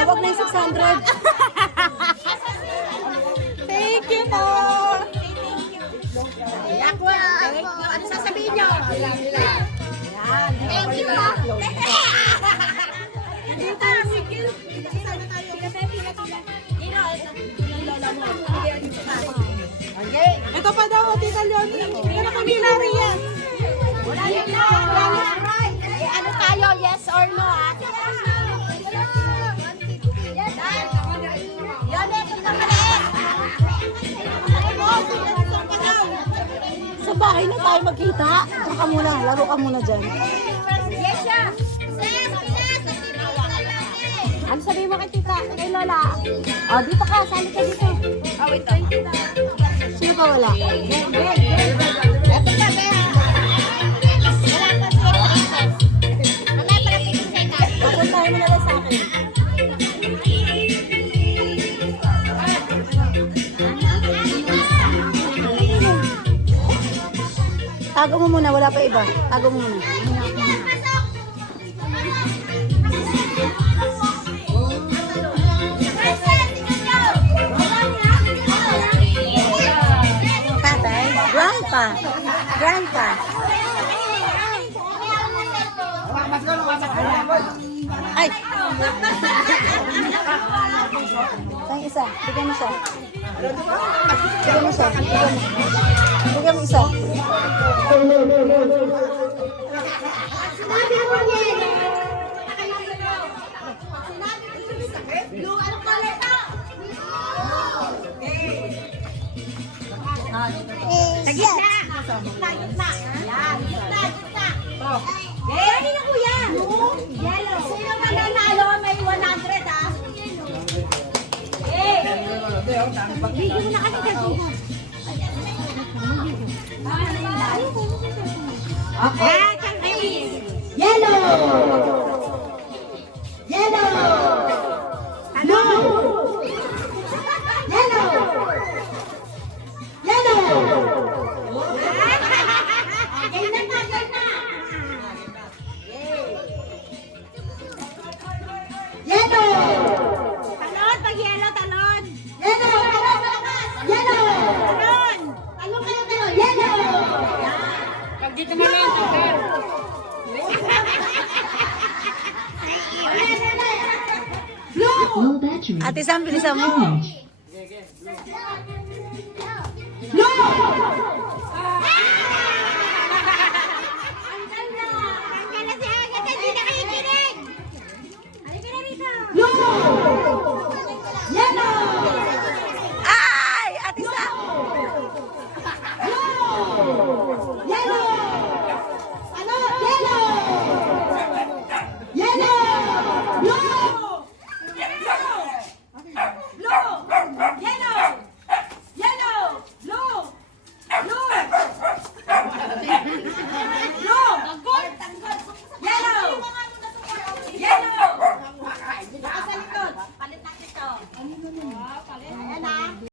Awag na yung 600. Thank you po. Ako, ano sasabihin nyo? Thank you po. Ito pa daw, Tita Leonie. Hindi na kami nariyan. Wala yun na. Ano tayo? Yes or no? Yan, ito na maliit. Sa bahay na tayo magkita. Diyan ka muna, laro ka muna dyan. Yes, siya. Ano sabihin mo kay Tita, kay Lola? Oh, dito ka, sali ka dito. Oh, ito. Sino pa wala? Ito na, Bea. Wala pa siya princess. Mamaya pala princess ka. Papuntahin mo na lang sa akin. Tago mo muna, wala pa iba. Tago mo muna. Tatay? Grandpa. Grandpa. Ay! Tayong isa. Bigyan mo siya. Bigyan mo siya. Bigyan mo isa. Sa gitna. Gitna. Yan. Gitna. Yan na kuya. Yellow. Sino mananalo? May 100 ah. Video mo na kasi kasi. Okay. Yellow. Yellow. Ano? Yellow. Yellow. Okay na, tagal na. Yellow. Talon, pag yellow, talon. Yellow, talon, malakas. Yellow. Talon. Talon kayo, talon. Yellow. Pag dito mo lang, talon. Low battery. Ate Sam, bilisan mo. Ang ganda! Ang ganda si Agat! Hindi na kayo kinig! Halika na rito! Yellow! Ay! Ate Sam! Yellow! Ano? Yellow! Yellow! Blue! Blue! Yellow! Yellow! Blue! Blue! Blue! Yellow! Yellow! Baka sa likod. Palit natin ito. Ayan ah.